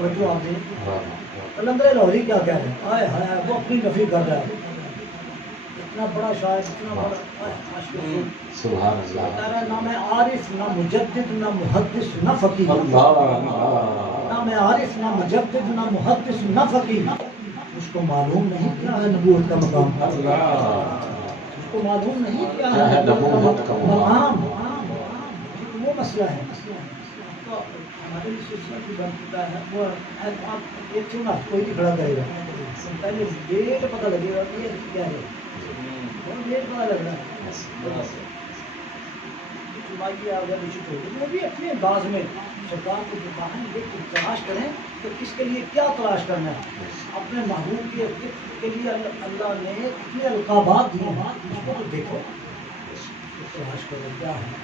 توجہ آپ دیں. قلندر لاہوری کیا کہہ رہے ہیں؟ آئے ہائے وہ اپنی نفی کر رہا ہے. اتنا بڑا شاعر، اتنا بڑا عاشق رسول. سبحان اللہ. کہہ رہا ہے نہ میں عارف نہ مجدد نہ محدث نہ فقیہ. نہ میں عارف نہ مجدد نہ محدث نہ فقیہ. اس کو معلوم نہیں کیا ہے نبوت کا مقام. اس کو معلوم نہیں کیا ہے نبوت کا مقام. وہ مسئلہ ہے. ہمارے لیے سلسلہ بھی بن چکا ہے. وہ آپ ایک چنا کوئی نہیں کھڑا کرے گا. پہلے ڈیٹ پتہ لگے گا کہ یہ کیا ہے. بہت ڈیٹ پتہ لگ رہا ہے. چمائیے آ گیا نیچے چھوڑ دیں. وہ بھی اپنے انداز میں سرکار کو جو باہر لے کے تلاش کریں کہ کس کے لیے کیا تلاش کرنا ہے. اپنے محبوب کے لیے اللہ نے کتنے القابات دیے ہیں اس کو تو دیکھو. تلاش کرو کیا ہے.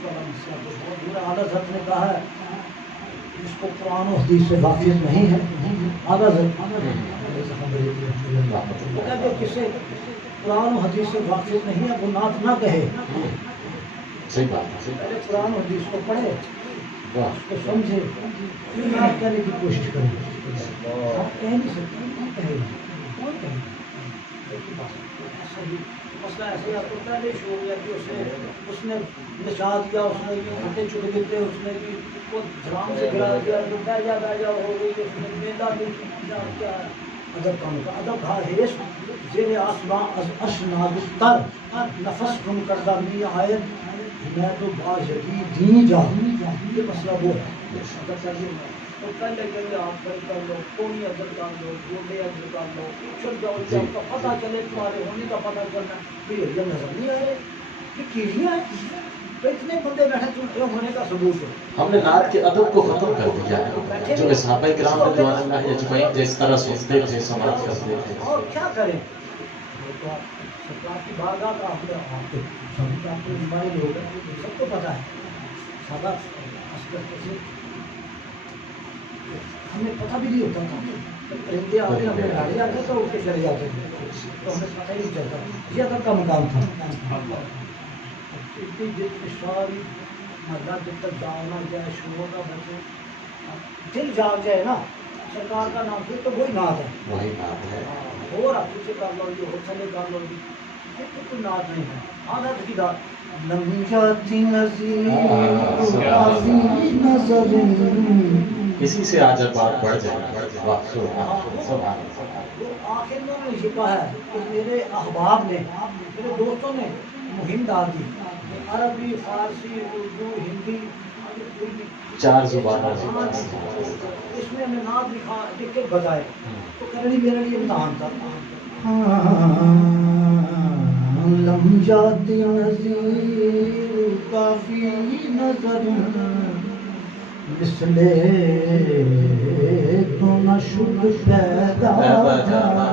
اعلیٰ حضرت نے کہا ہے جس کو قرآن و حدیث سے واقف نہیں ہے. اعلیٰ حضرت وہ کہتے ہیں کسے قرآن و حدیث سے واقف نہیں ہے وہ نعت نہ کہے. پہلے قرآن و حدیث کو پڑھے، اس کو سمجھے، پھر نعت کہنے کی کوشش کرے. آپ کہہ نہیں سکتے. کون کہے گا؟ کون کہے گا؟ مسئلہ ایسے آپ کو پہلے شروع ہو گیا کہ اس نے نشاد کیا، اس نے گھنٹے چھوٹے دیتے، اس نے بھی وہ دھرام سے گرا دیا، بہ جا ہو گئی. اس نے میلا نہیں کیا. ادب کا مقام ادب تھا. ہیش زیر آسماں از عرش نازک تر نفس گم کردہ می آئے میں تو باز یقین دی جا. یہ مسئلہ وہ ہے. ادب چاہیے تو پہلے کہتے آپ کر لو، کونی ادب کر لو، گوڈے ادب کر لو، چھٹ جاؤ. جب کا پتہ چلے تمہارے ہونے کا پتہ چلنا پھر یہ نظر نہیں آئے کہ کیڑیاں ہیں. تو اتنے بندے بیٹھے تم ہونے کا ثبوت ہے. ہم نے نعت کے ادب کو ختم کر دیا ہے. جو صحابہ کرام رضوان اللہ اجمعین جس طرح سنتے تھے، سماعت کرتے تھے. اور کیا کریں. سرکار کی بارگاہ کا آپ ہمارے لوگ سب کو پتہ ہے. سادہ ہمیں پتہ بھی نہیں ہوتا تھا. پرندے آتے ہمیں گاڑی آتے تو اٹھ کے چلے جاتے تھے تو ہمیں پتہ ہی نہیں چلتا. یہ ادب کا مقام تھا. ساری مردہ جب تک جانا جائے شروع کا بچے دل جاگ جائے نا سرکار کا نام پھر تو وہی نعت ہے. وہی بات ہے. اور آپ سے کر لو گی، اور چلے کر لو گی، پھر تو کوئی نعت نہیں ہے. عادت کی بات لم جاتی نظیر کافی نظر. اسی سے آج بات بڑھ جائے. آخر میں یہ کہا ہے کہ میرے احباب نے، میرے دوستوں نے مہم ڈال دی. عربی، فارسی، اردو، ہندی، 4 زبانوں سے اس میں ہمیں نعت لکھ کے بجائے تو کرنی میرے لیے امتحان تھا. لم جاتی نظیر کافی نظر مثل تو نہ شد پیدا جانا.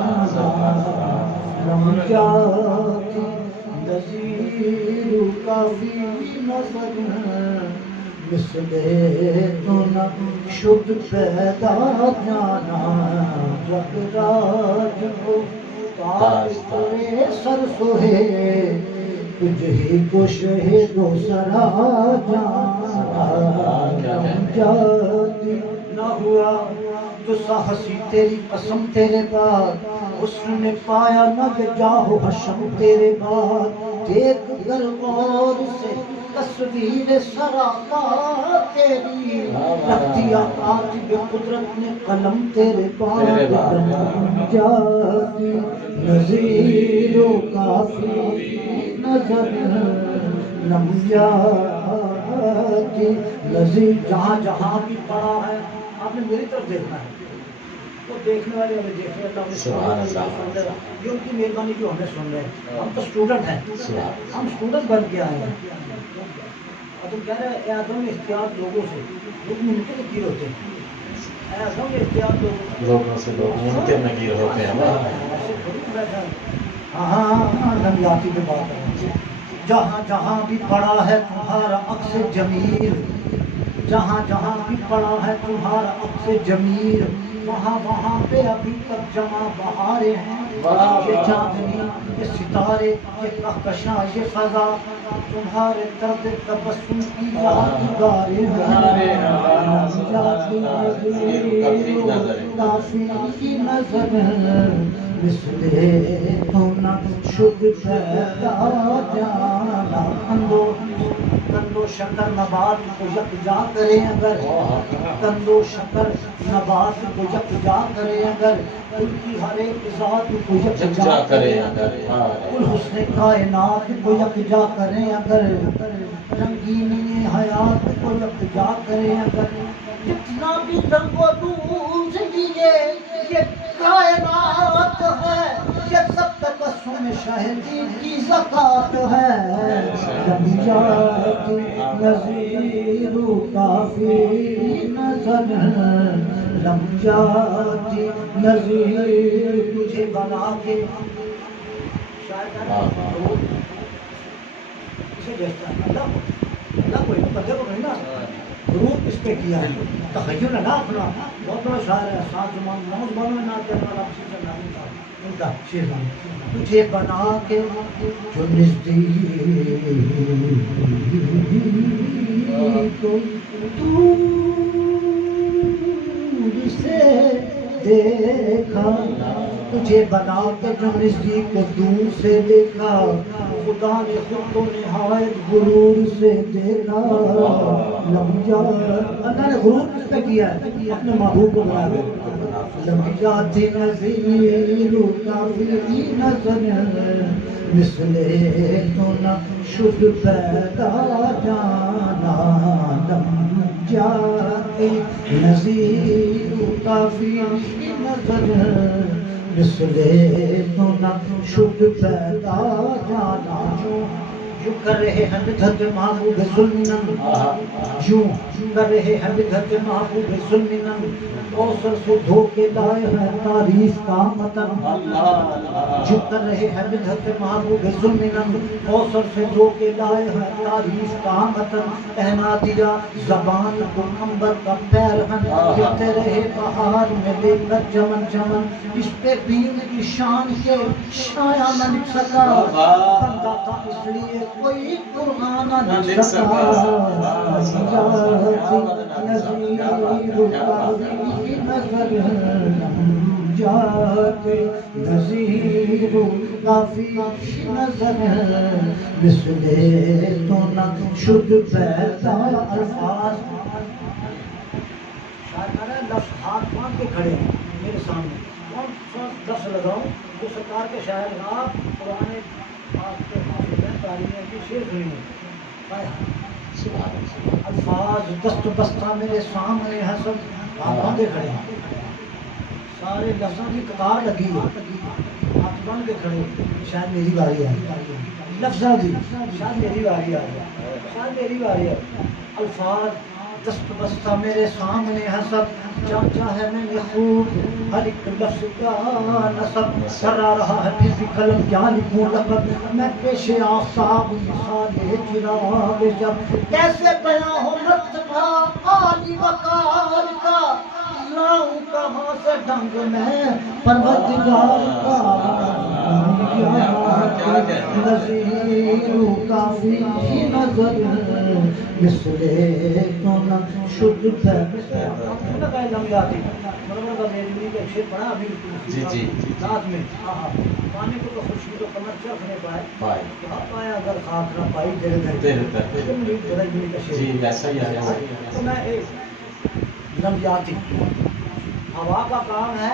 لم جاتی نظیر کافی نظر مثل تو نہ شد پیدا جانا. جب راج کو تاج کرے سر سوہے تجھ ہی کو شہد و سرا جانا. جاتی نہ ہوا تو سہسی تیری قسم تیرے بعد حسن نے پایا نہ جاہ و حشم تیرے بعد. دیکھ کر غور سے تصویر سراپا تیری رکھتی کاتب قدرت نے قلم تیرے بعد. جاتی نظیر و کافی نظر لم جاتی نظیر. جہاں جہاں بھی پڑا ہے آپ نے میری طرف دیکھنا ہے. وہ دیکھنے والے ہمیں دیکھنے اللہ نے سن رہے. یہ ان کی مہربانی جو ہمیں سن رہے ہیں. ہم تو اسٹوڈنٹ ہیں، ہم اسٹوڈنٹ بن کے آئے ہیں. اور تم کہہ رہے ہیں اعظم احتیاط لوگوں سے لوگ ملتے نکیر ہوتے ہیں. اعظم احتیاط لوگوں سے لوگ ملتے نکیر ہوتے ہیں. ہاں نمیاتی پہ بات ہے. جہاں جہاں بھی پڑا ہے تمہارا عکس جمیل جہاں جہاں بھی پڑا ہے تمہارا اب سے جمیر وہاں وہاں پہ ابھی تک جمع بہارے ہیں یہ چاندنی یہ ستارے یہ کہکشاں یہ فضا تمہارے طرز تبسم کی یادگاریں کافی کی نظر مثلے تو نہ شد پیدا جانا کندو شکر نبات کو یکجا کرے اگر کندو شکر نبات کو یکجا کرے اگر ان کی ہر ایک ذات کو یکجا کرے اگر کل حسن کائنات کو یکجا کرے اگر رنگینی حیات کو یکجا کرے اگر جتنا بھی رنگ و روز یہ کائنات ہے یہ سب تبسم شہدی کی زکات ہے جاتی نظیر کافی نظر لم جاتی نظیر تجھے بنا کے اسے دیکھتا ہے اللہ کوئی بندے کو نہیں نا غروب اس پہ کیا ہے تخیل ہے نا اپنا بہت بڑا شاعر ہے سات زمان نماز بانو نا کہنا والا اسی سے نام تھا ان کا شیر تجھے بنا کے جو نزدیک کو دور سے دیکھا تجھے بنا کے جو نزدیک کو دور سے دیکھا خدا نے خود کو نہایت غرور سے دیکھا اللہ نے غرور کس پہ کیا ہے اپنے محبوب کو بنا دے لم جاتی نظیر کافی نظر مثلے تو نہ شد پیدا جانا لم جاتی نظیر کافی نظر مثلے تو نہ شد پیدا جانا جو کر رہے ہیں بدعت محبوب ظلم جو کر رہے ہیں بدعت محبوب ظلم کوثر سے دھو کے لائے ہیں تعریف کا متن جو کر رہے ہیں بدعت محبوب ظلم کوثر سے دھو کے لائے ہیں تعریف کا متن پہنا دیا زبان کو عنبر کا پیرہن کہتے رہے بہار میں لے کر چمن چمن اس پہ بین کی شان کے شایا نہ لکھ سکا بندہ تھا اس لیے کوئی قرآن نہ لکھ سکا نظیر کافی نظر جاتے نظیر کافی نظر مثلے تو نہ شد پیدا الفاظ لفظ ہاتھ باندھ کے کھڑے ہیں میرے سامنے کون سا لفظ لگاؤں جو سرکار کے شاعر کا پرانے آپ کے تعلیمیں کی شعر سنی ہے الفاظ دست بستہ میرے سامنے ہیں سب ہاتھ باندھے کھڑے ہیں سارے لفظوں کی قطار لگی ہے ہاتھ باندھ کے کھڑے شاید میری باری آئی لفظوں کی شاید میری باری آئی شاید میری باری آئی الفاظ دست بستہ میرے سامنے ہے سب چاچا ہے میں نے خوب ہر ایک لفظ کا نصب کرا رہا ہے پھر بھی قلم کیا لکھوں لقب میں پیش آفتاب مثال چراغ جب کیسے بیاں ہو مرتبہ عالی وقار کا لاؤں کہاں سے ڈنگ میں پروردگار کا نظیر کافی نظر مثلے تو نہ شد پیدا لم جاتی مرمر کا میری کا شیر پڑھا ابھی رات میں پانے کو تو خوشی تو کمر چرخ نہیں پائے آپ پایا اگر خاک نہ پائی تیرے گھر تو میں ایک لم جاتی ہوا کا کام ہے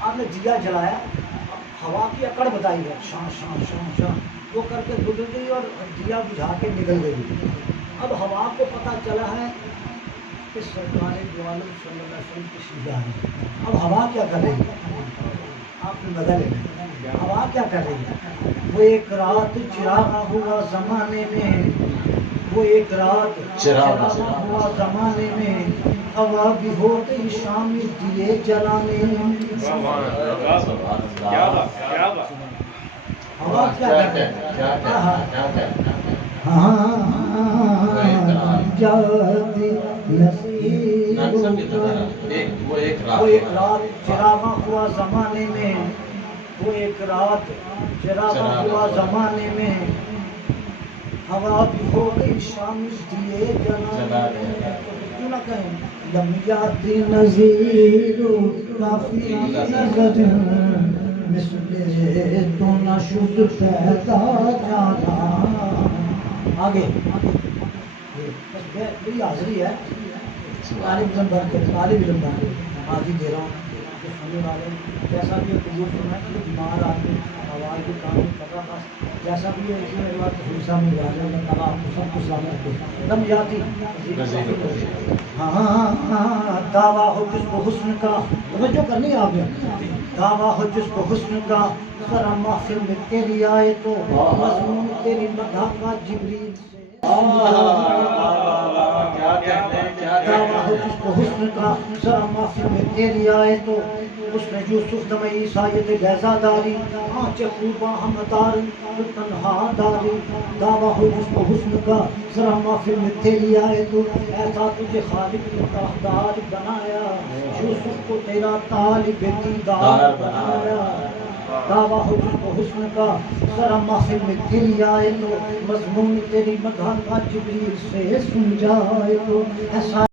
آپ نے دیا جلایا ہوا کی اکڑ بتائی ہے شان شان شان شان وہ کر کے گزر گئی اور دیا بجھا کے نکل گئی اب ہوا کو پتہ چلا ہے کہ سرکار دو عالم صلی اللہ علیہ وسلم کی جا ہے اب ہوا کیا کر رہی ہے آپ نے بدل ہے ہوا کیا کر رہی ہے وہ ایک رات چراغ ہوا زمانے میں وہ ایک رات چراغ ہوا زمانے میں ہوا بھی ہو گئی شامی دیے جلانے ہوا کیا جاتی ناقصہ بھی تھا وہ ایک وہ ایک رات رات چراغاں ہوا زمانے میں، وہ ایک رات چراغاں ہوا زمانے میں، ہوا بھی ہو گئی شامل دیے جلانے میں، کیوں نہ کہیں لم یات نظیر کافی نظر مثل تو نہ شد پیدا جانا. آگے بس میری حاضری ہے، طالب علم بن کے حاضری دے رہا ہوں جو سننے والے جیسا بھی قبول کرنا ہے کہ بیمار آدمی آواز بھی کام نہیں کر رہا، بس جیسا بھی ہے اس میں بات حصہ میں جا رہے اللہ تعالیٰ آپ کو سب کو سلامت رکھے. لم یاتی ہاں دعویٰ ہو جس کو حسن کا، توجہ کرنی ہے آپ نے، دعویٰ ہو جس کو حسن کا، ذرا محفل میں تیری آئے تو مضمون تیری مدح کا جبریل سے دعویٰ ہو جس کو حسن کا، ذرا محفل میں تیری آئے تو اس میں یوسف دم عیسائیت بیضا داری آنچ خوباں ہمدار تو تنہا داری. دعویٰ ہو جس کو حسن کا، ذرا محفل میں تیری آئے تو ایسا تجھے خالق نے تاجدار بنایا، یوسف کو تیرا طالب دیدار بنایا. دعویٰ ہو جس کو حسن کا، ذرا محفل میں تیری آئے تو مضمون تیری مدح کا جبریل سے سن جائے تو ایسا